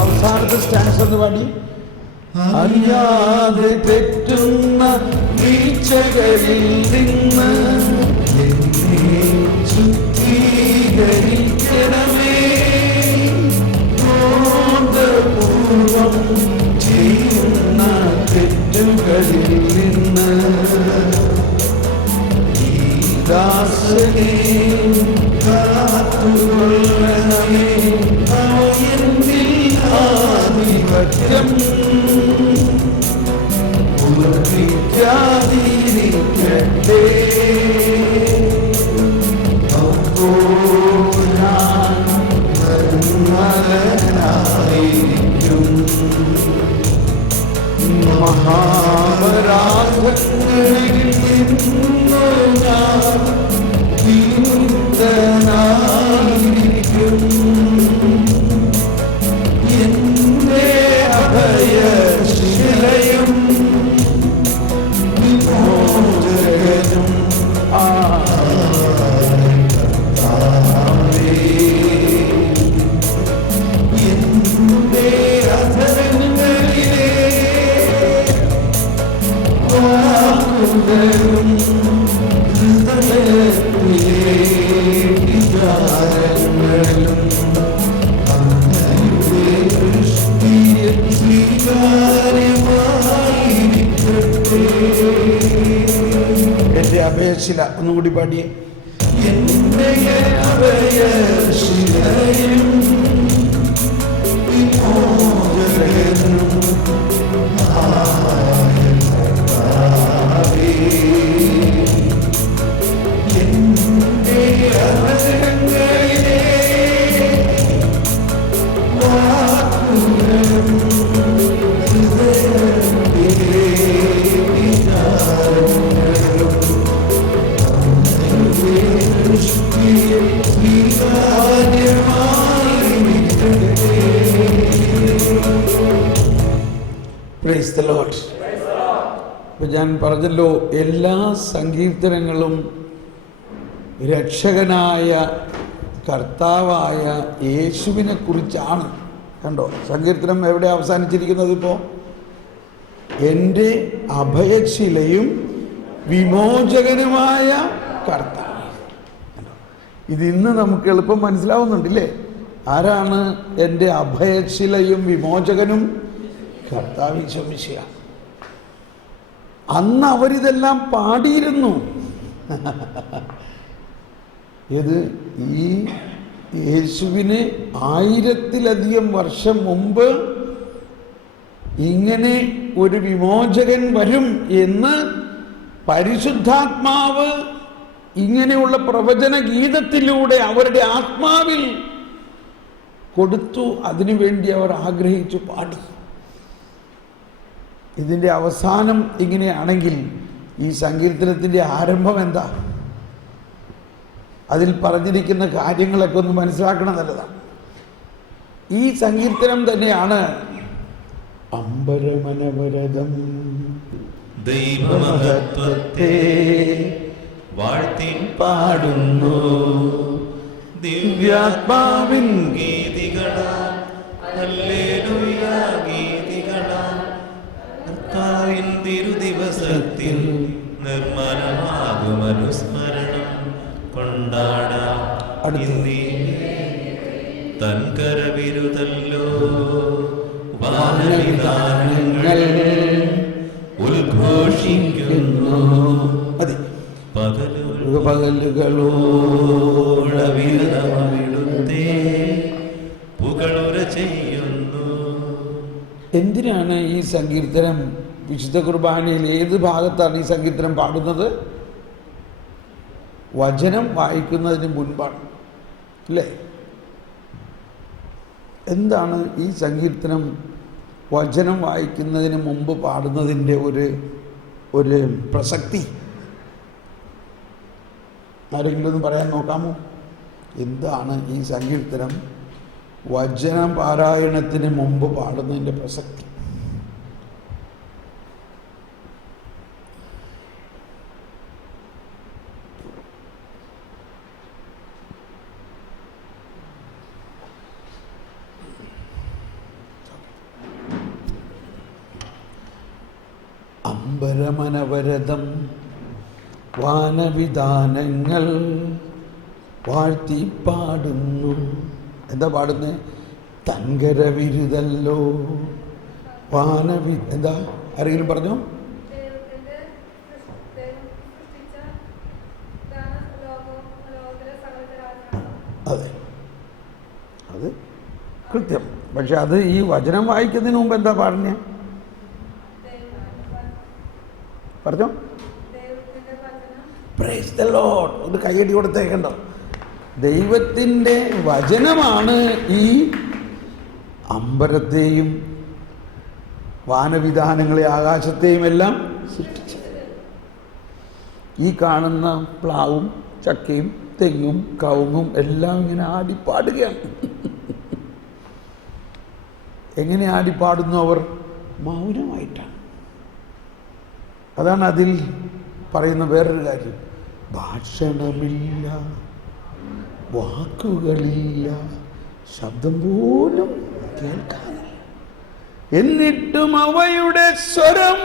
അവസാനത്തെ സ്റ്റാൻസ് എന്ന് പാടി. അറിയാതെ തെറ്റുന്ന വീഴ്ചകളിൽ നിന്ന് എന്നെ ശുദ്ധീകരിക്കണമേ, ബോധപൂർവം ചെയ്യുന്ന തെറ്റുകളിൽ നിന്ന് ഈ ദാസനെ കാത്തുകൊള്ളണമേ. ആധിപത്യം ഉറപ്പിക്കാതിരിക്കട്ടെ, അപ്പോൾ ഞാൻ മകനായിരിക്കും. മഹാപരാധങ്ങളിൽ നിന്നു ഞാൻ വിമുക്തനായിരിക്കും. അഭയശിലയും വിമോചകനും എന്റെ അധരങ്ങളിലെ വാക്കുകളും ഹൃദയത്തിലെ വിചാരങ്ങളും എന്റെ അഭയശില ഒന്നുകൂടി പാടിയേ. എന്റെ അഭയശിലയും വിമോചകനും എന്റെ അധരങ്ങളിലെ വാക്കുകളും പ്രൈസ് ദി ലോർഡ്. ഇപ്പം ഞാൻ പറഞ്ഞല്ലോ, എല്ലാ സങ്കീർത്തനങ്ങളും രക്ഷകനായ കർത്താവായ യേശുവിനെ കുറിച്ചാണ്. കണ്ടോ, സങ്കീർത്തനം എവിടെ അവസാനിച്ചിരിക്കുന്നത്? ഇപ്പോൾ എൻ്റെ അഭയശിലയും വിമോചകനുമായ കർത്താവ്. ഇത് ഇന്ന് നമുക്ക് എളുപ്പം മനസ്സിലാവുന്നുണ്ടല്ലേ? ആരാണ് എൻ്റെ അഭയശിലയും വിമോചകനും? കർത്താവ് ഈശോ മിശിഹാ. അന്ന് അവരിതെല്ലാം പാടിയിരുന്നു. ഇത് ഈ യേശുവിന് 1000-ലധികം വർഷം മുമ്പ് ഇങ്ങനെ ഒരു വിമോചകൻ വരും എന്ന് പരിശുദ്ധാത്മാവ് ഇങ്ങനെയുള്ള പ്രവചന ഗീതത്തിലൂടെ അവരുടെ ആത്മാവിൽ കൊടുത്തു. അതിനുവേണ്ടി അവർ ആഗ്രഹിച്ചു പാടി. ഇതിൻ്റെ അവസാനം ഇങ്ങനെയാണെങ്കിൽ ഈ സങ്കീർത്തനത്തിൻ്റെ ആരംഭം എന്താ? അതിൽ പറഞ്ഞിരിക്കുന്ന കാര്യങ്ങളൊക്കെ ഒന്ന് മനസ്സിലാക്കണം നല്ലതാണ്. ഈ സങ്കീർത്തനം തന്നെയാണ് അമ്പരമനവരതം ദൈവമഹത്വത്തെ വാഴ്ത്തി പാടുന്നു. ദിവ്യാത്മാവിൻ ഗീതികളാം ഹല്ലേലൂയ ഗീതികളാം കർത്താവിൻ തിരുദിവസത്തിൽ നിർമ്മലമാകും അനുസ്മരണം കൊണ്ടാടാം. തൻ കരവിരുതല്ലോ വാനവിധാനങ്ങൾ ഉദ്ഘോഷിക്കുന്നു. പകലുകളോടവിടുത്തെ പുകളുര ചെയ്യുന്നു. എന്തിനാണ് ഈ സങ്കീർത്തനം വിശുദ്ധ കുർബാനയിൽ ഏത് ഭാഗത്താണ് ഈ സങ്കീർത്തനം പാടുന്നത്? വചനം വായിക്കുന്നതിന് മുൻപാണ് അല്ലേ? എന്താണ് ഈ സങ്കീർത്തനം വചനം വായിക്കുന്നതിന് മുമ്പ് പാടുന്നതിൻ്റെ ഒരു പ്രസക്തി? ആരെങ്കിലും ഒന്ന് പറയാൻ നോക്കാമോ? എന്താണ് ഈ സങ്കീർത്തനം വചനം പാരായണത്തിന് മുമ്പ് പാടുന്നതിൻ്റെ പ്രസക്തി? അമ്പരമനവരതം വാനവിധാനങ്ങൾ വാഴ്ത്തി പാടുന്നു. എന്താ പാടുന്നത്? തൻകരവിരുതല്ലോ എന്താ ആരെങ്കിലും പറഞ്ഞോ? അതെ, അത് കൃത്യം. പക്ഷെ അത് ഈ വചനം വായിക്കുന്നതിന് മുമ്പ് എന്താ പാടുന്നേ? പറഞ്ഞോ? Praise the Lord. ഒരു കൈയടി കൊടുത്തേക്കണ്ടോ? ദൈവത്തിൻ്റെ വചനമാണ് ഈ അമ്പരത്തെയും വാനവിധാനങ്ങളെ ആകാശത്തെയും എല്ലാം സൃഷ്ടിച്ചത്. ഈ കാണുന്ന പ്ലാവും ചക്കയും തെങ്ങും കവുങ്ങും എല്ലാം ഇങ്ങനെ ആടിപ്പാടുകയാണ്. എങ്ങനെ ആടിപ്പാടുന്നു അവർ? മൗനമായിട്ടാണ്. അതാണ് അതിൽ പറയുന്ന വേറൊരു കാര്യം. ഭാഷണമില്ല, വാക്കുകളില്ല, ശബ്ദം പോലും കേൾക്കാനില്ല, എന്നിട്ടും അവയുടെ സ്വരം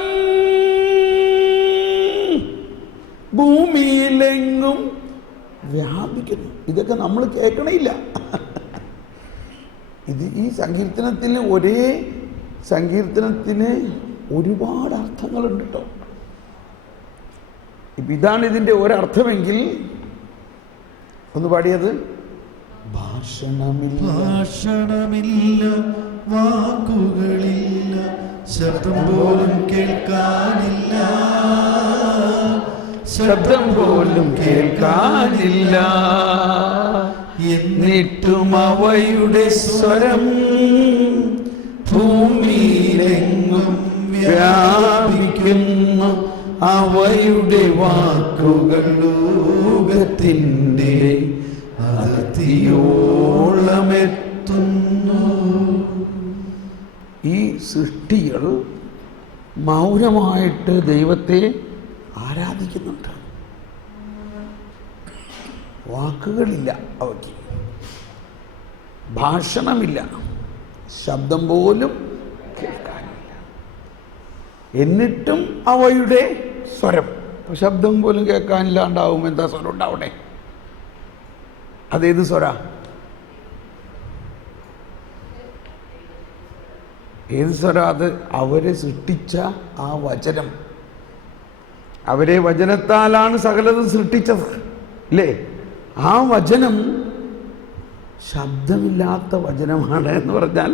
ഭൂമിയിലെങ്ങും വ്യാപിക്കുന്നു. ഇതൊക്കെ നമ്മൾ കേൾക്കണില്ല. ഈ സങ്കീർത്തനത്തിന് ഒരേ സങ്കീർത്തനത്തിന് ഒരുപാട് അർത്ഥങ്ങളുണ്ട് കേട്ടോ. ഇതാണ് ഇതിൻ്റെ ഒരർത്ഥമെങ്കിൽ ഒന്ന് പാടിയത്. ഭാഷണമില്ല, വാക്കുകളില്ല, ശബ്ദം പോലും കേൾക്കാനില്ല, ശബ്ദം പോലും കേൾക്കാനില്ല, എന്നിട്ടും അവയുടെ സ്വരം ഭൂമിയിലെങ്ങും വ്യാപിക്കുന്നു. അവയുടെ വാക്കുകൾ ലോകത്തിൻ്റെ അതിയോളമെത്തുന്നു. ഈ സൃഷ്ടികൾ മൗനമായിട്ട് ദൈവത്തെ ആരാധിക്കുന്നുണ്ട്. വാക്കുകളില്ല അവയ്ക്ക്, ഭാഷണമില്ല, ശബ്ദം പോലും കേൾക്കാനില്ല, എന്നിട്ടും അവയുടെ സ്വരം. ശബ്ദം പോലും കേൾക്കാനില്ലാണ്ടാവും, എന്താ സ്വരം ഉണ്ടാവണേ? അതേത് സ്വര? ഏത് സ്വര അത്? അവരെ സൃഷ്ടിച്ച ആ വചനം. അവരെ വചനത്താലാണ് സകലതും സൃഷ്ടിച്ചത് അല്ലേ? ആ വചനം ശബ്ദമില്ലാത്ത വചനമാണ് എന്ന് പറഞ്ഞാൽ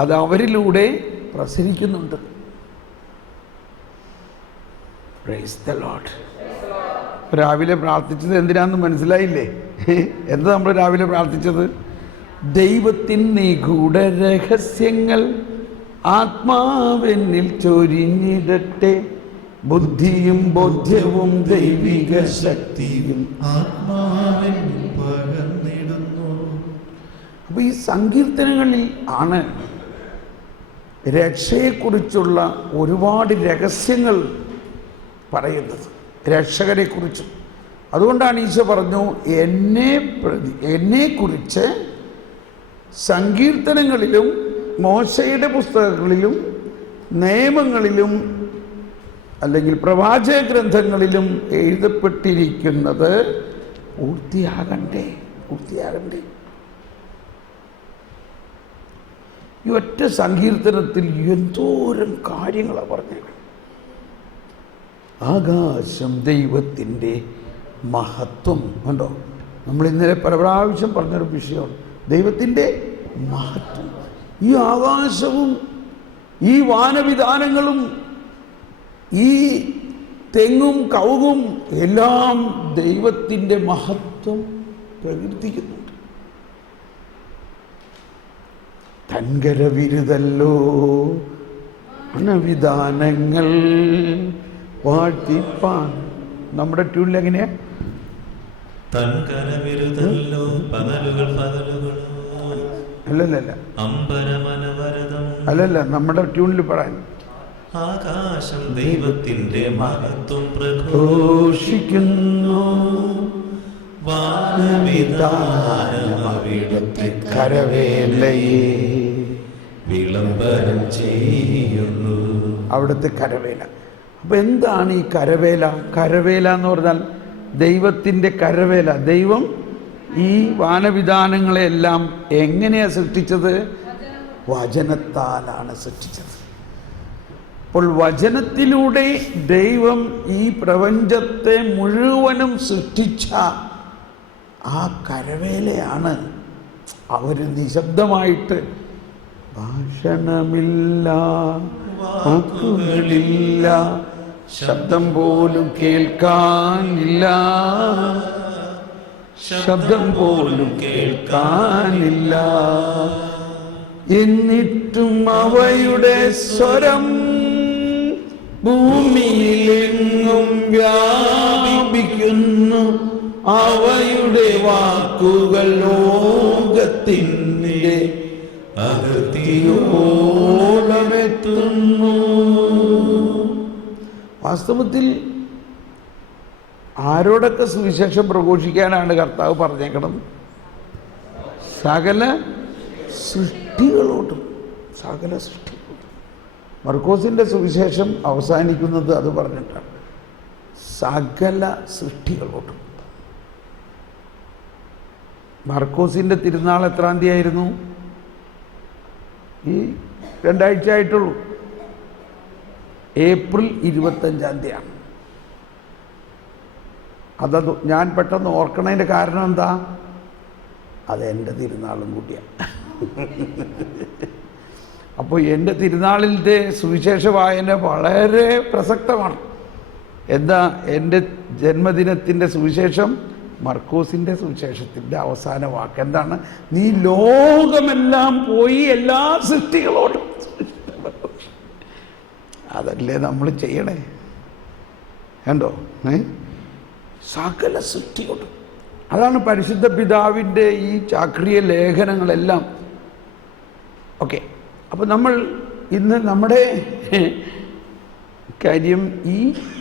അത് അവരിലൂടെ പ്രസരിക്കുന്നുണ്ട്. Praise the Lord. രാവിലെ പ്രാർത്ഥിച്ചത് എന്തിനാന്ന് മനസ്സിലായില്ലേ? എന്താ നമ്മൾ രാവിലെ പ്രാർത്ഥിച്ചത്? ദൈവത്തിൻ നിഗൂഢ രഹസ്യങ്ങൾ ആത്മാവെന്നിൽ ചൊരിഞ്ഞിടട്ടെ, ബുദ്ധിയും ബോധ്യവും ദൈവിക ശക്തിയും ആത്മാവെന്നിൽ പകർന്നിടുന്നു. അപ്പോൾ ഈ സങ്കീർത്തനങ്ങളിൽ ആണ് രക്ഷയെക്കുറിച്ചുള്ള ഒരുപാട് രഹസ്യങ്ങൾ പറയുന്നത്. രക്ഷകരെക്കുറിച്ചും അതുകൊണ്ടാണ് ഈശോ പറഞ്ഞു, എന്നെക്കുറിച്ച് സങ്കീർത്തനങ്ങളിലും മോശയുടെ പുസ്തകങ്ങളിലും നിയമങ്ങളിലും അല്ലെങ്കിൽ പ്രവാചക ഗ്രന്ഥങ്ങളിലും എഴുതപ്പെട്ടിരിക്കുന്നത് പൂർത്തിയാകണ്ടേ. ഈ ഒറ്റ സങ്കീർത്തനത്തിൽ എന്തോരം കാര്യങ്ങളാണ് പറഞ്ഞത്. ആകാശം ദൈവത്തിൻ്റെ മഹത്വം കണ്ടോ. നമ്മൾ ഇന്നലെ പല പ്രാവശ്യം പറഞ്ഞൊരു വിഷയമാണ് ദൈവത്തിൻ്റെ മഹത്വം. ഈ ആകാശവും ഈ വാനവിധാനങ്ങളും ഈ തെങ്ങും കവുകും എല്ലാം ദൈവത്തിൻ്റെ മഹത്വം പ്രകീർത്തിക്കുന്നുണ്ട്. തൻകരവിരുതല്ലോ വാനവിധാനങ്ങൾ വാഴ്ത്തിപ്പാൻ. നമ്മുടെ ട്യൂണിൽ എങ്ങനെയാ? തൻകരവിരുതല്ലോ പകലുകൾ അല്ലല്ല, നമ്മുടെ ട്യൂണിൽ പറയാൻ ആകാശം ദൈവത്തിന്റെ മഹത്വം പ്രഘോഷിക്കുന്നു, വാനവിധാനമവിടുത്തെ കരവേലയെ വിളംബരം ചെയ്യുന്നു. അവിടുത്തെ കരവേല. അപ്പം എന്താണ് ഈ കരവേല? കരവേല എന്ന് പറഞ്ഞാൽ ദൈവത്തിൻ്റെ കരവേല. ദൈവം ഈ വാനവിധാനങ്ങളെല്ലാം എങ്ങനെയാണ് സൃഷ്ടിച്ചത്? വചനത്താലാണ് സൃഷ്ടിച്ചത്. അപ്പോൾ വചനത്തിലൂടെ ദൈവം ഈ പ്രപഞ്ചത്തെ മുഴുവനും സൃഷ്ടിച്ച ആ കരവേലയാണ് അവർ നിശബ്ദമായിട്ട് ഭാഷണമില്ല, വാക്കുകളില്ല, ശബ്ദം പോലും കേൾക്കാനില്ല, ശബ്ദം പോലും കേൾക്കാനില്ല, എന്നിട്ടും അവയുടെ സ്വരം ഭൂമിയിലെങ്ങും വ്യാപിക്കുന്നു, അവയുടെ വാക്കുകൾ ലോകത്തിൻ്റെ അതിർത്തിയോളമെത്തുന്നു. വാസ്തവത്തിൽ ആരോടൊക്കെ സുവിശേഷം പ്രഘോഷിക്കാനാണ് കർത്താവ് പറഞ്ഞേക്കണത്? സകല സൃഷ്ടികളോടും. മർക്കോസിൻ്റെ സുവിശേഷം അവസാനിക്കുന്നത് അത് പറഞ്ഞിട്ടാണ്, സകല സൃഷ്ടികളോടും. മർക്കോസിൻ്റെ തിരുനാൾ എത്രാം തീയതി ആയിരുന്നു? ഈ 2 ആഴ്ച ആയിട്ടുള്ളൂ. ഏപ്രിൽ 25 തീയതിയാണ്. അതത് ഞാൻ പെട്ടെന്ന് ഓർക്കണതിൻ്റെ കാരണം എന്താ? അതെൻ്റെ തിരുനാളും കൂടിയാണ്. അപ്പോൾ എൻ്റെ തിരുനാളിൻ്റെ സുവിശേഷ വായന വളരെ പ്രസക്തമാണ്. എന്താ എൻ്റെ ജന്മദിനത്തിൻ്റെ സുവിശേഷം? മർക്കോസിൻ്റെ സുവിശേഷത്തിൻ്റെ അവസാന വാക്ക് എന്താണ്? നീ ലോകമെല്ലാം പോയി എല്ലാ സൃഷ്ടികളോടും. അതല്ലേ നമ്മൾ ചെയ്യണേ? കണ്ടോ? സകല സൃഷ്ടിയോടും. അതാണ് പരിശുദ്ധ പിതാവിൻ്റെ ഈ ചാക്രിയ ലേഖനങ്ങളെല്ലാം. ഓക്കെ, അപ്പോൾ നമ്മൾ ഇന്ന് നമ്മുടെ കാര്യം ഈ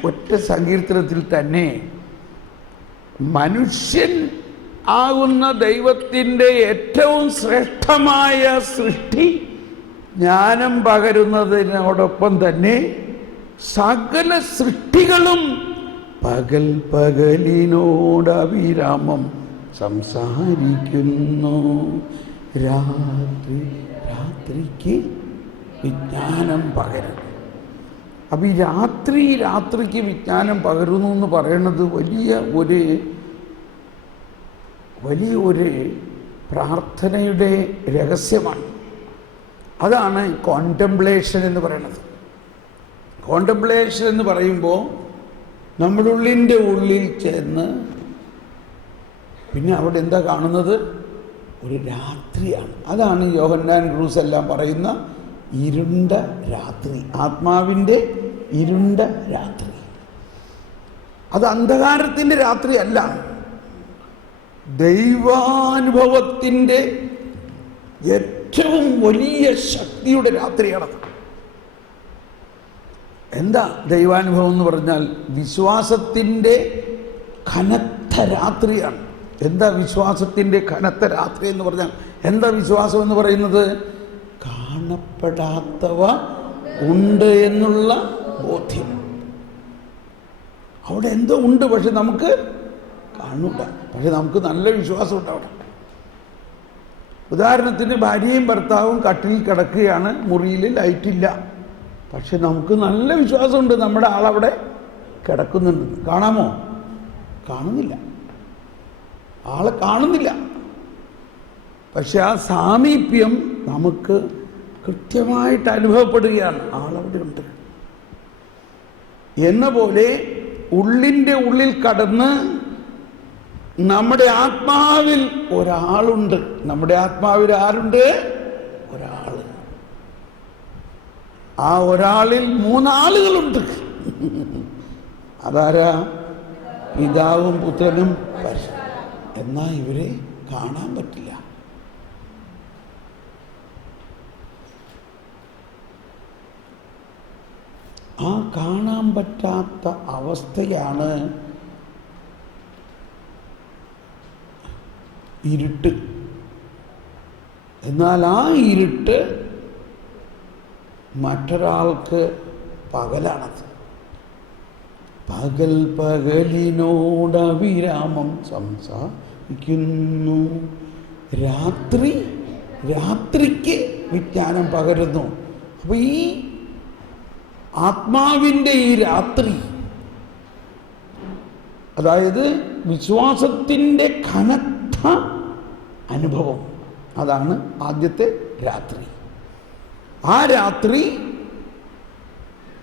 ഒറ്റ സങ്കീർത്തനത്തിൽ തന്നെ മനുഷ്യൻ ആകുന്ന ദൈവത്തിൻ്റെ ഏറ്റവും ശ്രേഷ്ഠമായ സൃഷ്ടി ജ്ഞാനം പകരുന്നതിനോടൊപ്പം തന്നെ സകല സൃഷ്ടികളും പകലിനോട് അവിരാമം സംസാരിക്കുന്നു. രാത്രിക്ക് വിജ്ഞാനം പകരുന്നു. അപ്പം ഈ രാത്രിക്ക് വിജ്ഞാനം പകരുന്നു എന്ന് പറയുന്നത് വലിയ ഒരു പ്രാർത്ഥനയുടെ രഹസ്യമാണ്. അതാണ് കോണ്ടംപ്ലേഷൻ എന്ന് പറയുന്നത്. കോണ്ടംപ്ലേഷൻ എന്ന് പറയുമ്പോൾ നമ്മുടെ ഉള്ളിൽ ചെന്ന് പിന്നെ അവിടെ എന്താ കാണുന്നത്? ഒരു രാത്രിയാണ്. അതാണ് യോഹന്നാൻ ക്രൂസ് എല്ലാം പറയുന്ന ഇരുണ്ട രാത്രി, ആത്മാവിൻ്റെ ഇരുണ്ട രാത്രി. അത് അന്ധകാരത്തിൻ്റെ രാത്രി അല്ല, ദൈവാനുഭവത്തിൻ്റെ ഏറ്റവും വലിയ ശക്തിയുടെ രാത്രിയാണത്. എന്താ ദൈവാനുഭവം എന്ന് പറഞ്ഞാൽ? വിശ്വാസത്തിൻ്റെ കനത്ത രാത്രിയാണ്. എന്താ വിശ്വാസത്തിൻ്റെ കനത്ത രാത്രി എന്ന് പറഞ്ഞാൽ? എന്താ വിശ്വാസം എന്ന് പറയുന്നത്? കാണപ്പെടാത്തവ ഉണ്ട് എന്നുള്ള ബോധ്യം. അവിടെ എന്തോ ഉണ്ട്, പക്ഷെ നമുക്ക് കാണൂല. പക്ഷെ നമുക്ക് നല്ല വിശ്വാസമുണ്ട് അവിടെ. ഉദാഹരണത്തിന് ഭാര്യയും ഭർത്താവും കട്ടിലിൽ കിടക്കുകയാണ്, മുറിയിൽ ലൈറ്റില്ല, പക്ഷെ നമുക്ക് നല്ല വിശ്വാസമുണ്ട് നമ്മുടെ ആളവിടെ കിടക്കുന്നുണ്ട്. കാണാമോ? കാണുന്നില്ല, ആളെ കാണുന്നില്ല. പക്ഷെ ആ സാമീപ്യം നമുക്ക് കൃത്യമായിട്ട് അനുഭവപ്പെടുകയാണ്, ആളവിടെ ഉണ്ട് എന്ന പോലെ. ഉള്ളിൻ്റെ ഉള്ളിൽ കടന്ന് നമ്മുടെ ആത്മാവിൽ ഒരാളുണ്ട്. നമ്മുടെ ആത്മാവിൽ ആരുണ്ട്? ഒരാൾ. ആ ഒരാളിൽ 3 ആളുകളുണ്ട്. അതാരാ? പിതാവും പുത്രനും പരിശുദ്ധാത്മാവും. എന്നാൽ ഇവരെ കാണാൻ പറ്റില്ല. ആ കാണാൻ പറ്റാത്ത അവസ്ഥയാണ് ഇരുട്ട്. എന്നാൽ ആ ഇരുട്ട് മറ്റൊരാൾക്ക് പകലാണത്. പകൽ പകലിനോട് അവിരാമം സംസാരിക്കുന്നു, രാത്രി രാത്രിക്ക് വിജ്ഞാനം പകരുന്നു. അപ്പോൾ ഈ ആത്മാവിൻ്റെ ഈ രാത്രി, അതായത് വിശ്വാസത്തിൻ്റെ കനത്ത അനുഭവം, അതാണ് ആദ്യത്തെ രാത്രി. ആ രാത്രി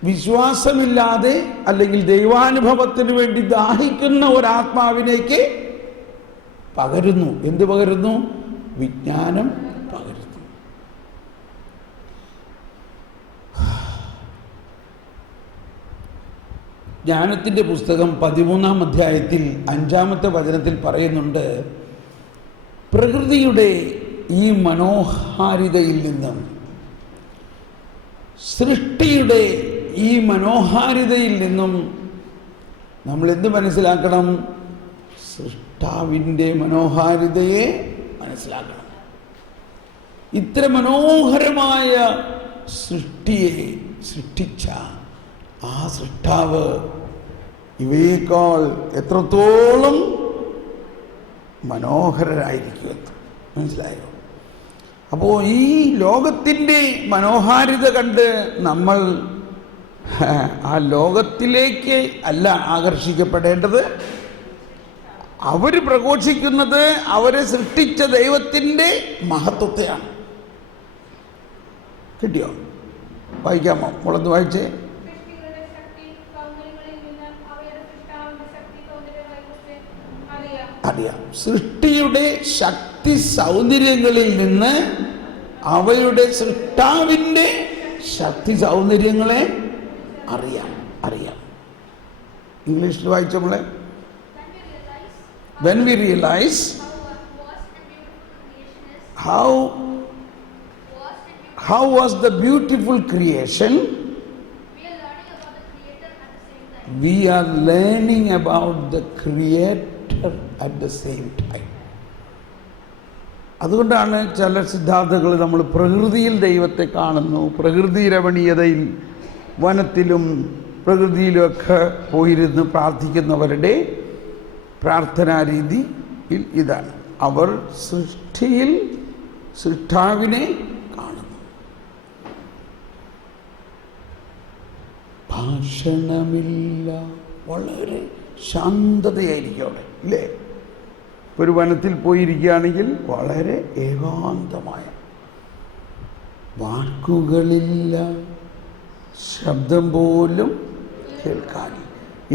വിശ്വാസമില്ലാതെ അല്ലെങ്കിൽ ദൈവാനുഭവത്തിന് വേണ്ടി ദാഹിക്കുന്ന ഒരാത്മാവിനേക്ക് പകരുന്നു. എന്ത് പകരുന്നു? വിജ്ഞാനം പകരുന്നു. ജ്ഞാനത്തിൻ്റെ പുസ്തകം 13-ാം അധ്യായത്തിൽ 5-ാമത്തെ വചനത്തിൽ പറയുന്നുണ്ട്, പ്രകൃതിയുടെ ഈ മനോഹാരിതയിൽ നിന്നും, സൃഷ്ടിയുടെ ഈ മനോഹാരിതയിൽ നിന്നും നമ്മൾ എന്ത് മനസ്സിലാക്കണം? സൃഷ്ടാവിൻ്റെ മനോഹാരിതയെ മനസ്സിലാക്കണം. ഇത്ര മനോഹരമായ സൃഷ്ടിയെ സൃഷ്ടിച്ച ആ സൃഷ്ടാവ് ഇവയേക്കാൾ എത്രത്തോളം മനോഹരരായിരിക്കുമെന്ന് മനസ്സിലായോ? അപ്പോൾ ഈ ലോകത്തിൻ്റെ മനോഹാരിത കണ്ട് നമ്മൾ ആ ലോകത്തിലേക്ക് അല്ല ആകർഷിക്കപ്പെടേണ്ടത്. അവർ പ്രഘോഷിക്കുന്നത് അവരെ സൃഷ്ടിച്ച ദൈവത്തിൻ്റെ മഹത്വത്തെയാണ്. കിട്ടിയോ? വായിക്കാമോ? മുളന്ന് വായിച്ചേ. അറിയാം. സൃഷ്ടിയുടെ ശക്തി സൗന്ദര്യങ്ങളിൽ നിന്ന് അവയുടെ സൃഷ്ടാവിൻ്റെ ശക്തി സൗന്ദര്യങ്ങളെ അറിയാം. ഇംഗ്ലീഷിൽ വായിച്ച നമ്മളെ. When we realize how was the beautiful creation, we are learning about the Creator at the same time. അതുകൊണ്ടാണ് ചില സിദ്ധാന്തങ്ങൾ നമ്മൾ പ്രകൃതിയിൽ ദൈവത്തെ കാണുന്നു. പ്രകൃതി രമണീയതയിൽ വനത്തിലും പ്രകൃതിയിലുമൊക്കെ പോയിരുന്ന് പ്രാർത്ഥിക്കുന്നവരുടെ പ്രാർത്ഥനാ രീതിയിൽ ഇതാണ്. അവർ സൃഷ്ടിയിൽ സൃഷ്ടാവിനെ കാണുന്നു. ഭാഷണമില്ല, വളരെ ശാന്തതയായിരിക്കും അവിടെ, ഇല്ലേ? ഒരു വനത്തിൽ പോയിരിക്കുകയാണെങ്കിൽ വളരെ ഏകാന്തമായ, വാക്കുകളില്ല, ശബ്ദം പോലും കേൾക്കാനില്ല.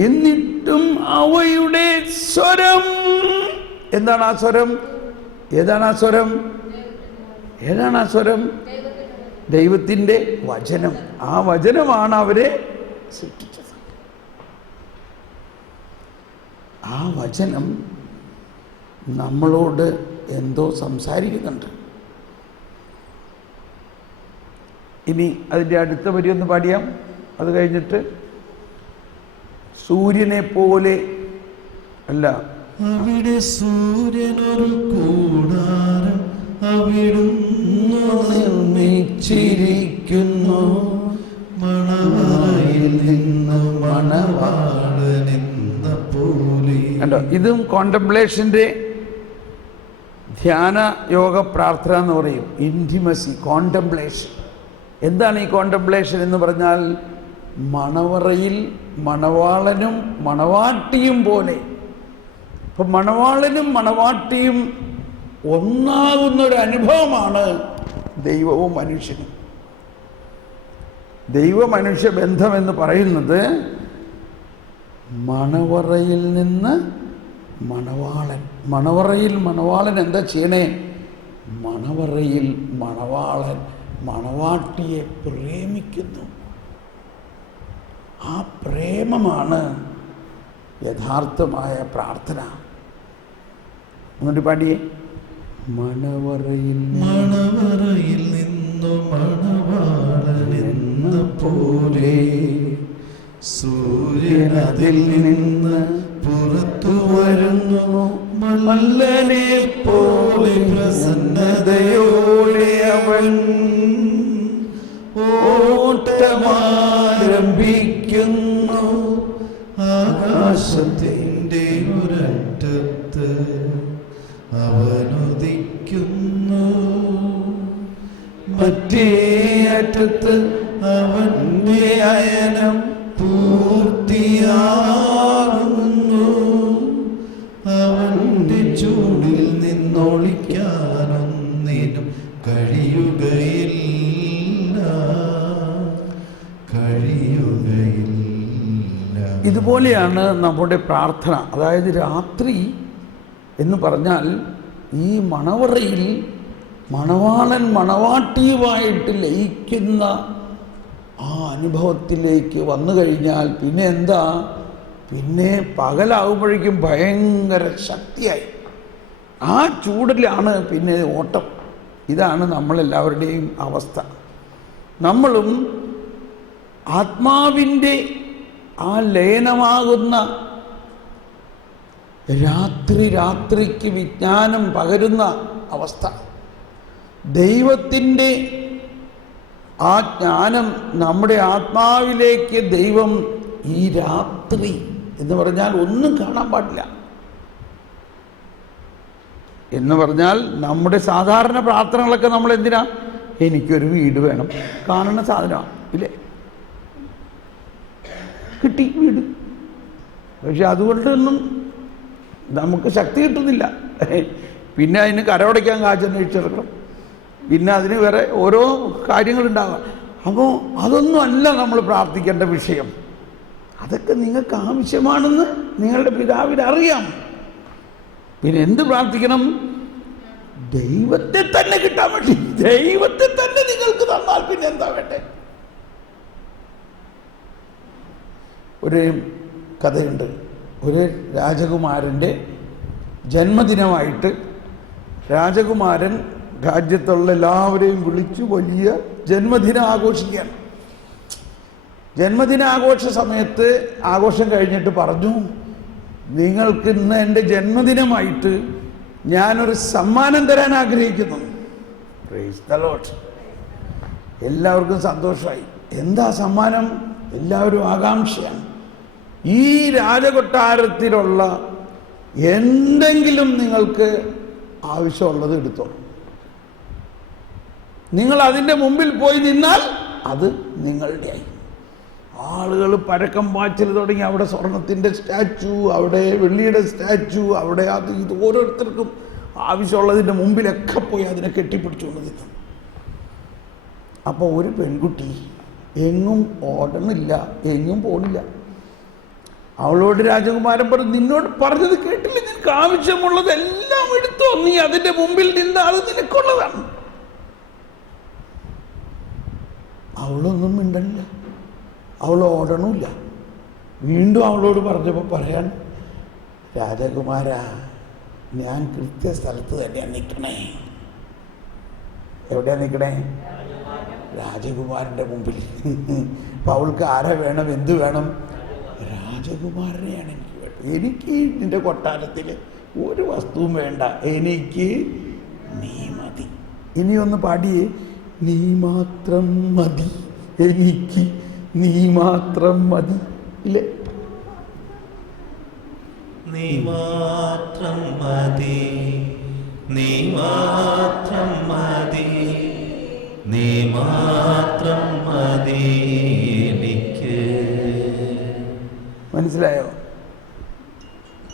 എന്നിട്ടും അവയുടെ സ്വരം എന്താണ്? ആ സ്വരം ഏതാണ്? ആ സ്വരം ഏതാണ്? ആ സ്വരം ദൈവത്തിൻ്റെ വചനം. ആ വചനമാണ് അവരെ സൃഷ്ടിച്ചത്. ആ വചനം നമ്മളോട് എന്തോ സംസാരിക്കുന്നുണ്ട്. ഇനി അതിൻ്റെ അടുത്ത വരി ഒന്ന് പാടിയാം. അത് കഴിഞ്ഞിട്ട് സൂര്യനെ പോലെ അല്ല, അവിടെ സൂര്യനൊരു കൂടാരം അവിടുന്ന് നിർമ്മിച്ചിരിക്കുന്നു. മണവറയിൽ നിന്ന് മണവാളനെന്ന പോലെ. കണ്ടോ, ഇതും കോണ്ടംപ്ലേഷൻ്റെ ധ്യാന യോഗ പ്രാർത്ഥന എന്ന് പറയും. Intimacy, contemplation. എന്താണ് ഈ കോണ്ടംപ്ലേഷൻ എന്ന് പറഞ്ഞാൽ? മണവറയിൽ മണവാളനും മണവാട്ടിയും പോലെ. അപ്പം മണവാളനും മണവാട്ടിയും ഒന്നാകുന്നൊരു അനുഭവമാണ് ദൈവവും മനുഷ്യനും. ദൈവ മനുഷ്യ ബന്ധം എന്ന് പറയുന്നത് മണവറയിൽ നിന്ന് മണവാളൻ. മണവറയിൽ മണവാളൻ എന്താ ചെയ്യണേ? മണവറയിൽ മണവാളൻ മണവാട്ടിയെ പ്രേമിക്കുന്നു. ആ പ്രേമമാണ് യഥാർത്ഥമായ പ്രാർത്ഥന. എന്നിട്ട് പാടിയേ, മണവറയിൽ മണവറയിൽ നിന്നു മണവാളനെന്ന പോലെ സൂര്യൻ അതിൽ നിന്ന് പുറത്തു വരുന്നു. മല്ലനെ പോലെ പ്രസന്നതയോടെ അവൻ ഓട്ടമാരംഭിക്കുന്നു. ആകാശത്തിൻ്റെ ഒരറ്റത്ത് അവനുദിക്കുന്നു, മറ്റേ അറ്റത്ത് അവന്റെ അയനം പൂർത്തിയാകുന്നു. അവന്റെ ചൂടിൽ നിന്നൊളിക്കാനൊന്നിനും കഴിയുകയില്ല. ഇതുപോലെയാണ് നമ്മുടെ പ്രാർത്ഥന. അതായത് രാത്രി എന്ന് പറഞ്ഞാൽ ഈ മണവറയിൽ മണവാളൻ മണവാട്ടിയുമായിട്ട് ലയിക്കുന്ന ആ അനുഭവത്തിലേക്ക് വന്നു കഴിഞ്ഞാൽ പിന്നെ എന്താ? പിന്നെ പകലാകുമ്പോഴേക്കും ഭയങ്കര ശക്തിയായി. ആ ചൂടിലാണ് പിന്നെ ഓട്ടം. ഇതാണ് നമ്മളെല്ലാവരുടെയും അവസ്ഥ. നമ്മളും ആത്മാവിൻ്റെ ആ ലയനമാകുന്ന രാത്രിക്ക് വിജ്ഞാനം പകരുന്ന അവസ്ഥ, ദൈവത്തിൻ്റെ ആ ജ്ഞാനം നമ്മുടെ ആത്മാവിലേക്ക് ദൈവം ഈ രാത്രി എന്ന് പറഞ്ഞാൽ ഒന്നും കാണാൻ പാടില്ല എന്ന് പറഞ്ഞാൽ നമ്മുടെ സാധാരണ പ്രാർത്ഥനകളൊക്കെ നമ്മൾ എന്തിനാ? എനിക്കൊരു വീട് വേണം, കാണുന്ന സാധനമാണ് ഇല്ലേ? കിട്ടി വീട്, പക്ഷെ അതുകൊണ്ടൊന്നും നമുക്ക് ശക്തി കിട്ടുന്നില്ല. പിന്നെ അതിന് കരമടയ്ക്കാൻ കാശന്വേഷിച്ചെടുക്കണം, പിന്നെ അതിന് വേറെ ഓരോ കാര്യങ്ങളുണ്ടാകാം. അപ്പോൾ അതൊന്നും അല്ല നമ്മൾ പ്രാർത്ഥിക്കേണ്ട വിഷയം. അതൊക്കെ നിങ്ങൾക്ക് ആവശ്യമാണെന്ന് നിങ്ങളുടെ പിതാവിന് അറിയാം. പിന്നെ എന്ത് പ്രാർത്ഥിക്കണം? ദൈവത്തെ തന്നെ കിട്ടാൻ വേണ്ടി. ദൈവത്തെ തന്നെ നിങ്ങൾക്ക് തന്നാൽ പിന്നെ എന്താ വേണ്ടേ? ഒരു കഥയുണ്ട്. ഒരു രാജകുമാരൻ്റെ ജന്മദിനമായിട്ട് രാജകുമാരൻ രാജ്യത്തുള്ള എല്ലാവരെയും വിളിച്ചു വലിയ ജന്മദിനം ആഘോഷിക്കുകയാണ്. ജന്മദിനാഘോഷ സമയത്ത് ആഘോഷം കഴിഞ്ഞിട്ട് പറഞ്ഞു, നിങ്ങൾക്ക് ഇന്ന് എൻ്റെ ജന്മദിനമായിട്ട് ഞാനൊരു സമ്മാനം തരാൻ ആഗ്രഹിക്കുന്നു. Praise the Lord. എല്ലാവർക്കും സന്തോഷമായി. എന്താ സമ്മാനം? എല്ലാവരും ആകാംക്ഷയാണ്. ഈ രാജകൊട്ടാരത്തിലുള്ള എന്തെങ്കിലും നിങ്ങൾക്ക് ആവശ്യമുള്ളത് എടുത്തോളൂ. നിങ്ങൾ അതിൻ്റെ മുമ്പിൽ പോയി നിന്നാൽ അത് നിങ്ങളുടെയായി. ആളുകൾ പരക്കം പാച്ചിൽ തുടങ്ങി. അവിടെ സ്വർണത്തിൻ്റെ സ്റ്റാച്ചു, അവിടെ വെള്ളിയുടെ സ്റ്റാച്ചു, അവിടെ അത് ഇത് ഓരോരുത്തർക്കും ആവശ്യമുള്ളതിൻ്റെ മുമ്പിലൊക്കെ പോയി അതിനെ കെട്ടിപ്പിടിച്ചുകൊണ്ട് നിന്നു. അപ്പോൾ ഒരു പെൺകുട്ടി എങ്ങും ഓടണില്ല, എങ്ങും പോണില്ല. അവളോട് രാജകുമാരൻ പറഞ്ഞു, നിന്നോട് പറഞ്ഞത് കേട്ടില്ല, നിനക്ക് ആവശ്യമുള്ളതെല്ലാം എടുത്തോ, നീ അതിൻ്റെ മുമ്പിൽ നിന്ന് അത് നിനക്കുള്ളതാണ്. അവളൊന്നും മിണ്ടണില്ല, അവൾ ഓടണമില്ല. വീണ്ടും അവളോട് പറഞ്ഞപ്പോൾ പറയാൻ, രാജകുമാരാ, ഞാൻ കൃത്യ സ്ഥലത്ത് തന്നെയാണ് നിൽക്കണേ. എവിടെയാണ് നിൽക്കണേ? രാജകുമാരൻ്റെ മുമ്പിൽ. അപ്പം അവൾക്ക് ആരെ വേണം, എന്ത് വേണം? രാജകുമാരനെയാണ് എനിക്ക് വേണ്ടത്. എനിക്ക് നിൻ്റെ കൊട്ടാരത്തിൽ ഒരു വസ്തുവും വേണ്ട, എനിക്ക് നീ മതി. ഇനി ഒന്ന് പാടിയേ, നീ മാത്രം മതി, എനിക്ക് നീ മാത്രം മതി. ഇല്ലേ? നീ മാത്രം മതി, നീ മാത്രം മതി, നീ മാത്രം മതി എനിക്ക്. മനസ്സിലായോ?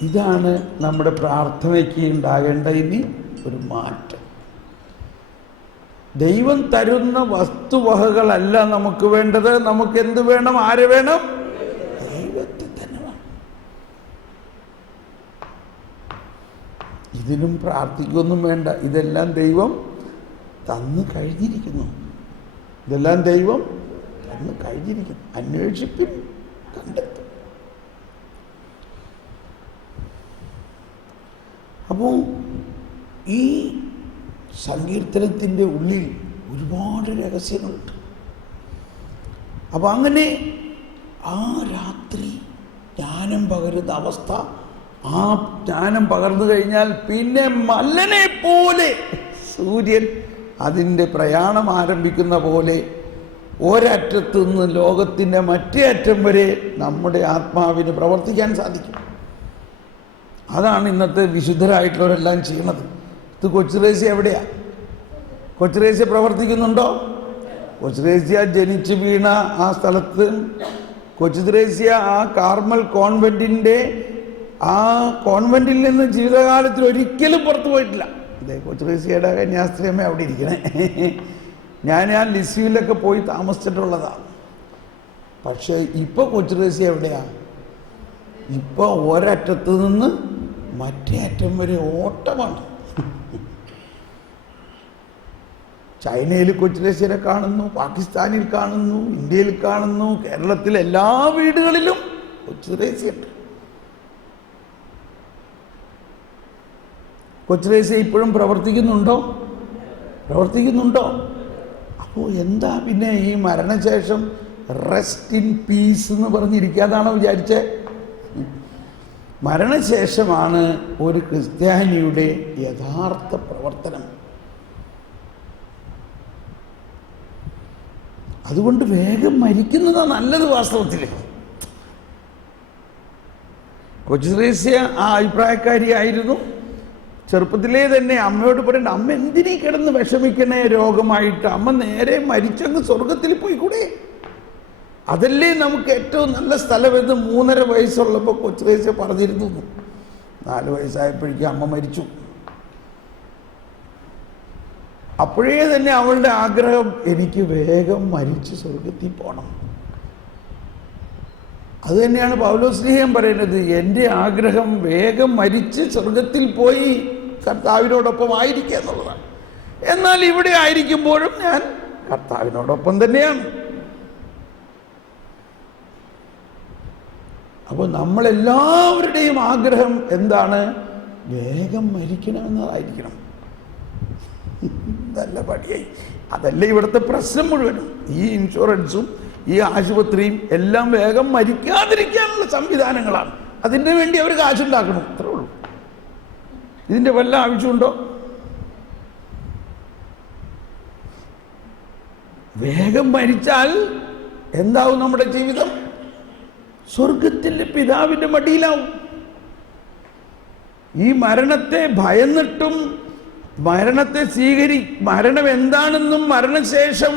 ഇതാണ് നമ്മുടെ പ്രാർത്ഥനയ്ക്ക് ഉണ്ടാകേണ്ട ഇനി ഒരു മാറ്റം. ദൈവം തരുന്ന വസ്തുവകകളല്ല നമുക്ക് വേണ്ടത്. നമുക്ക് എന്ത് വേണം? ആര് വേണം? ദൈവത്തെ തന്നെ വേണം. ഇതിനും പ്രാർത്ഥിക്കൊന്നും വേണ്ട. ഇതെല്ലാം ദൈവം തന്നു കഴിഞ്ഞിരിക്കുന്നു. ഇതെല്ലാം ദൈവം തന്നു കഴിഞ്ഞിരിക്കുന്നു. അന്വേഷിപ്പിൻ, കണ്ടെത്തും. അപ്പോൾ ഈ സങ്കീർത്തനത്തിൻ്റെ ഉള്ളിൽ ഒരുപാട് രഹസ്യങ്ങളുണ്ട്. അപ്പം അങ്ങനെ ആ രാത്രി ജ്ഞാനം പകരുന്ന അവസ്ഥ, ആ ജ്ഞാനം പകർന്നു കഴിഞ്ഞാൽ പിന്നെ മല്ലനെ പോലെ സൂര്യൻ അതിൻ്റെ പ്രയാണം ആരംഭിക്കുന്ന പോലെ ഒരറ്റത്തു നിന്ന് ലോകത്തിൻ്റെ മറ്റേ അറ്റം വരെ നമ്മുടെ ആത്മാവിന് പ്രവർത്തിക്കാൻ സാധിക്കും. അതാണ് ഇന്നത്തെ വിശുദ്ധരായിട്ടുള്ളവരെല്ലാം ചെയ്യുന്നത്. ഇത് കൊച്ചുറേസ്യ എവിടെയാണ്? കൊച്ചുറേസ്യ പ്രവർത്തിക്കുന്നുണ്ടോ? കൊച്ചുറേസ്യ ജനിച്ചു വീണ ആ സ്ഥലത്ത്, കൊച്ചുറേസ്യ ആ കാർമൽ കോൺവെൻറ്റിൻ്റെ ആ കോൺവെൻറ്റിൽ നിന്ന് ജീവിതകാലത്തിൽ ഒരിക്കലും പുറത്തു പോയിട്ടില്ല. ഇതേ കൊച്ചുറേസ്യയുടെ കന്യാസ്ത്രീയമ്മ അവിടെ ഇരിക്കണേ. ഞാൻ ആ ലിസ്യുവിലൊക്കെ പോയി താമസിച്ചിട്ടുള്ളതാണ്. പക്ഷേ ഇപ്പോൾ കൊച്ചുറേസ്യ എവിടെയാണ്? ഇപ്പോൾ ഒരറ്റത്ത് നിന്ന് മറ്റേ അറ്റം വരെ ഓട്ടമാണ്. ചൈനയിൽ കൊച്ചുറേസ്യരെ കാണുന്നു, പാകിസ്ഥാനിൽ കാണുന്നു, ഇന്ത്യയിൽ കാണുന്നു, കേരളത്തിലെ എല്ലാ വീടുകളിലും കൊച്ചുറേസ്യുണ്ട്. കൊച്ചുറേസ്യ ഇപ്പോഴും പ്രവർത്തിക്കുന്നുണ്ടോ? അപ്പോൾ എന്താ പിന്നെ ഈ മരണശേഷം റെസ്റ്റ് ഇൻ പീസ് എന്ന് പറഞ്ഞിരിക്കാതാണോ വിചാരിച്ചേ? മരണശേഷമാണ് ഒരു ക്രിസ്ത്യാനിയുടെ യഥാർത്ഥ പ്രവർത്തനം. അതുകൊണ്ട് വേഗം മരിക്കുന്നതാണ് നല്ലത്. വാസ്തവത്തിൽ കൊച്ചുറേസ്യ ആ അഭിപ്രായക്കാരിയായിരുന്നു. ചെറുപ്പത്തിലേ തന്നെ അമ്മയോട് പറയണ്ട, അമ്മ എന്തിനീ കിടന്ന് വിഷമിക്കണേ രോഗമായിട്ട്, അമ്മ നേരെ മരിച്ചങ്ങ് സ്വർഗത്തിൽ പോയിക്കൂടെ, അതല്ലേ നമുക്ക് ഏറ്റവും നല്ല സ്ഥലമെന്ന് 3.5 വയസ്സുള്ളപ്പോൾ കൊച്ചുറേസ്യ പറഞ്ഞിരുന്നു. 4 വയസ്സായപ്പോഴേക്കും അമ്മ മരിച്ചു. അപ്പോഴേ തന്നെ അവളുടെ ആഗ്രഹം, എനിക്ക് വേഗം മരിച്ച് സ്വർഗത്തിൽ പോകണം. അത് തന്നെയാണ് പൗലോസ്ലീഹൻ പറയുന്നത്, എൻ്റെ ആഗ്രഹം വേഗം മരിച്ച് സ്വർഗത്തിൽ പോയി കർത്താവിനോടൊപ്പം ആയിരിക്കുക എന്നുള്ളതാണ്. എന്നാൽ ഇവിടെ ആയിരിക്കുമ്പോഴും ഞാൻ കർത്താവിനോടൊപ്പം തന്നെയാണ്. അപ്പോൾ നമ്മളെല്ലാവരുടെയും ആഗ്രഹം എന്താണ്? വേഗം മരിക്കണമെന്നതായിരിക്കണം. നല്ല പടിയായി. അതല്ല ഇവിടുത്തെ പ്രശ്നം മുഴുവനും. ഈ ഇൻഷുറൻസും ഈ ആശുപത്രിയും എല്ലാം വേഗം മരിക്കാതിരിക്കാനുള്ള സംവിധാനങ്ങളാണ്. അതിന് വേണ്ടി അവർ കാശുണ്ടാക്കണം, അത്രേ ഉള്ളൂ. ഇതിൻ്റെ വല്ല ആവശ്യമുണ്ടോ? വേഗം മരിച്ചാൽ എന്താവും നമ്മുടെ ജീവിതം? സ്വർഗത്തിൻ്റെ പിതാവിൻ്റെ മടിയിലാവും. ഈ മരണത്തെ ഭയന്നിട്ടും മരണത്തെ മരണം എന്താണെന്നും മരണശേഷം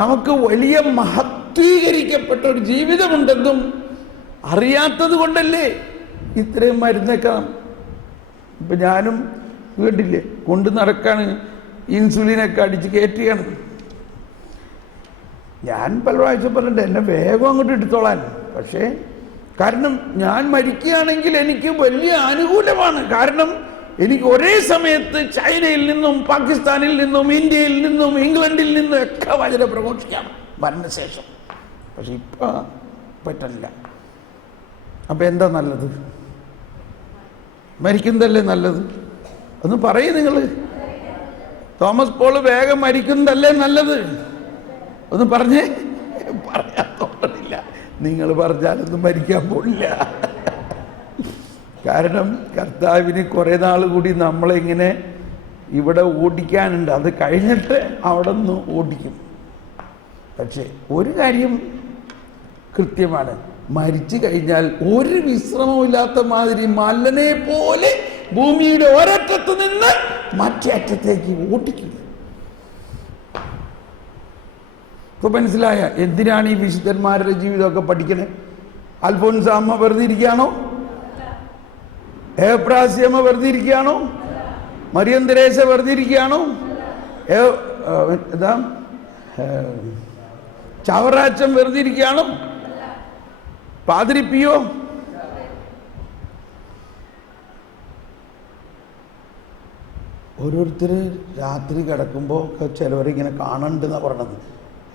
നമുക്ക് വലിയ മഹത്വീകരിക്കപ്പെട്ട ഒരു ജീവിതമുണ്ടെന്നും അറിയാത്തത് കൊണ്ടല്ലേ ഇത്രയും മരുന്നൊക്കെ. ഇപ്പം ഞാനും കേട്ടില്ലേ, കൊണ്ട് നടക്കാണ്, ഇൻസുലിനൊക്കെ അടിച്ച് കയറ്റുകയാണ്. ഞാൻ പല പ്രാവശ്യം പറഞ്ഞിട്ട് എന്നെ വേഗം അങ്ങോട്ട് എടുത്തോളാൻ. പക്ഷേ കാരണം ഞാൻ മരിക്കുകയാണെങ്കിൽ എനിക്ക് വലിയ അനുകൂലമാണ്. കാരണം എനിക്ക് ഒരേ സമയത്ത് ചൈനയിൽ നിന്നും പാകിസ്ഥാനിൽ നിന്നും ഇന്ത്യയിൽ നിന്നും ഇംഗ്ലണ്ടിൽ നിന്നും ഒക്കെ വചനം പ്രഘോഷിക്കാം മരണശേഷം. പക്ഷെ ഇപ്പം പറ്റില്ല. അപ്പം എന്താ നല്ലത്? മരിക്കുന്നതല്ലേ നല്ലത്? ഒന്ന് പറയൂ നിങ്ങൾ. തോമസ് പോൾ വേഗം മരിക്കുന്നതല്ലേ നല്ലത്? ഒന്ന് പറഞ്ഞേ. പറയാൻ തോന്നില്ല. നിങ്ങൾ പറഞ്ഞാലൊന്നും മരിക്കാൻ പോണില്ല. കാരണം കർത്താവിന് കുറേ നാൾ കൂടി നമ്മളിങ്ങനെ ഇവിടെ ഓടിക്കാനുണ്ട്. അത് കഴിഞ്ഞിട്ട് അവിടെ നിന്ന് ഓടിക്കും. പക്ഷേ ഒരു കാര്യം കൃത്യമാണ്, മരിച്ചു കഴിഞ്ഞാൽ ഒരു വിശ്രമമില്ലാത്ത മാതിരി മല്ലനെ പോലെ ഭൂമിയുടെ ഒരറ്റത്ത് നിന്ന് മറ്റേ അറ്റത്തേക്ക് ഓടിക്കും. ഇപ്പൊ മനസ്സിലായ എന്തിനാണ് ഈ വിശുദ്ധന്മാരുടെ ജീവിതമൊക്കെ പഠിക്കണേ? അൽഫോൻസാമ്മ വെറുതെ ഇരിക്കുകയാണോ? ഏപ്രാസ്യമ്മ വെറുതെ ഇരിക്കുകയാണോ? മറിയം തെരേസ വെറുതെ ഇരിക്കുകയാണോ? എന്താ ചാവറാച്ചൻ വെറുതെ ഇരിക്കുകയാണോ? പാതിരി പിയോ? ഓരോരുത്തര് രാത്രി കിടക്കുമ്പോൾ ഒക്കെ ചിലവരിങ്ങനെ കാണണ്ടെന്നാണ് പറയണത്.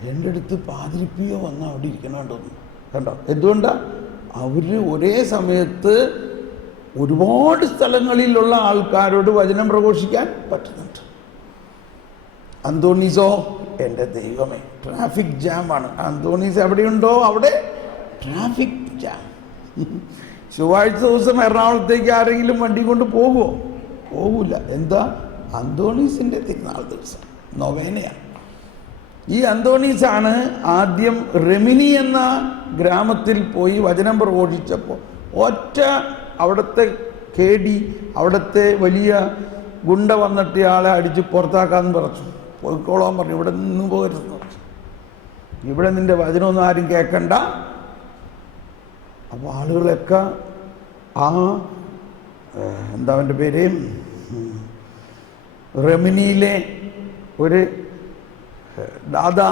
എൻ്റെ അടുത്ത് പാതിരി പിയോ വന്ന് അവിടെ ഇരിക്കണുണ്ടോന്ന് കണ്ടോ? എന്തുകൊണ്ടാണ്? അവർ ഒരേ സമയത്ത് ഒരുപാട് സ്ഥലങ്ങളിലുള്ള ആൾക്കാരോട് വചനം പ്രഘോഷിക്കാൻ പറ്റുന്നുണ്ട്. അന്തോണീസോ, എൻ്റെ ദൈവമേ, ട്രാഫിക് ജാമാണ്. അന്തോണീസ് എവിടെയുണ്ടോ അവിടെ ട്രാഫിക് ജാം. ചൊവ്വാഴ്ച ദിവസം എറണാകുളത്തേക്ക് ആരെങ്കിലും വണ്ടി കൊണ്ട് പോകുമോ? പോകില്ല. എന്താ? അന്തോണീസിൻ്റെ തിരുനാൾ ദിവസം നൊവേനയാണ്. ഈ അന്തോണീസാണ് ആദ്യം റെമിനി എന്ന ഗ്രാമത്തിൽ പോയി വചനം പ്രഘോഷിച്ചപ്പോൾ ഒറ്റ അവിടുത്തെ കേടി, അവിടുത്തെ വലിയ ഗുണ്ട വന്നിട്ട് ആളെ അടിച്ച് പുറത്താക്കാമെന്ന് പറഞ്ഞു. പോയിക്കോളാൻ പറഞ്ഞു. ഇവിടെ നിന്ന് പോകരുതെന്ന് പറഞ്ഞു. ഇവിടെ നിൻ്റെ വചനമൊന്നും ആരും കേൾക്കണ്ട. അപ്പോൾ ആളുകളൊക്കെ എന്താ അവൻ്റെ പേര്, റെമിനിയിലെ ഒരു ദാദാ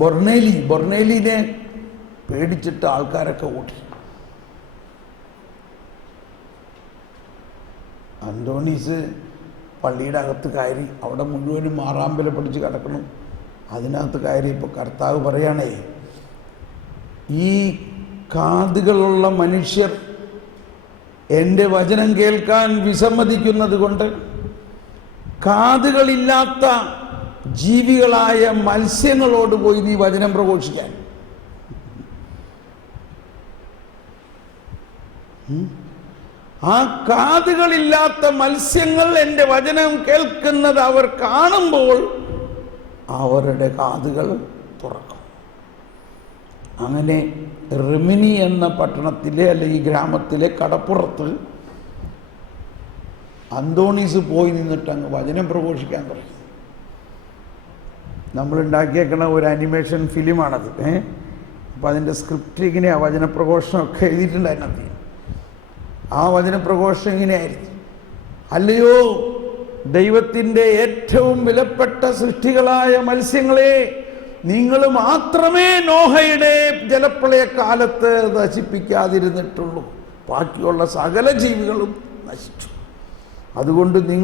ബൊർണേലിനെ പേടിച്ചിട്ട് ആൾക്കാരൊക്കെ ഓടി. അന്തോണീസ് പള്ളിയുടെ അകത്ത് കയറി. അവിടെ മുഴുവനും മാറാമ്പല പിടിച്ച് കിടക്കണം. അതിനകത്ത് കയറി ഇപ്പോൾ കർത്താവ് പറയണേ, ഈ കാതുകളുള്ള മനുഷ്യർ എൻ്റെ വചനം കേൾക്കാൻ വിസമ്മതിക്കുന്നത് കൊണ്ട് കാതുകളില്ലാത്ത ജീവികളായ മത്സ്യങ്ങളോട് പോയി നീ വചനം പ്രഘോഷിക്കാൻ. ആ കാതുകളില്ലാത്ത മത്സ്യങ്ങൾ എൻ്റെ വചനം കേൾക്കുന്നത് അവർ കാണുമ്പോൾ അവരുടെ കാതുകൾ തുറക്കും. അങ്ങനെ റിമിനി എന്ന പട്ടണത്തിലെ അല്ലെങ്കിൽ ഗ്രാമത്തിലെ കടപ്പുറത്ത് അന്തോണീസ് പോയി നിന്നിട്ട് അങ്ങ് വചനം പ്രഘോഷിക്കാൻ തുടങ്ങി. നമ്മളുണ്ടാക്കിയേക്കണ ഒരു അനിമേഷൻ ഫിലിമാണത്. അപ്പം അതിൻ്റെ സ്ക്രിപ്റ്റ് ഇങ്ങനെയാണ്, വചനപ്രഘോഷണമൊക്കെ എഴുതിയിട്ടുണ്ടായിരുന്നു. ആ വചനപ്രഘോഷണം ഇങ്ങനെയായിരുന്നു: അല്ലയോ ദൈവത്തിൻ്റെ ഏറ്റവും വിലപ്പെട്ട സൃഷ്ടികളായ മത്സ്യങ്ങളെ, നിങ്ങൾ മാത്രമേ നോഹയുടെ ജലപ്രളയ കാലത്ത് നശിപ്പിക്കാതിരുന്നിട്ടുള്ളൂ. ബാക്കിയുള്ള സകല ജീവികളും നശിച്ചു. അതുകൊണ്ട് നിങ്ങൾ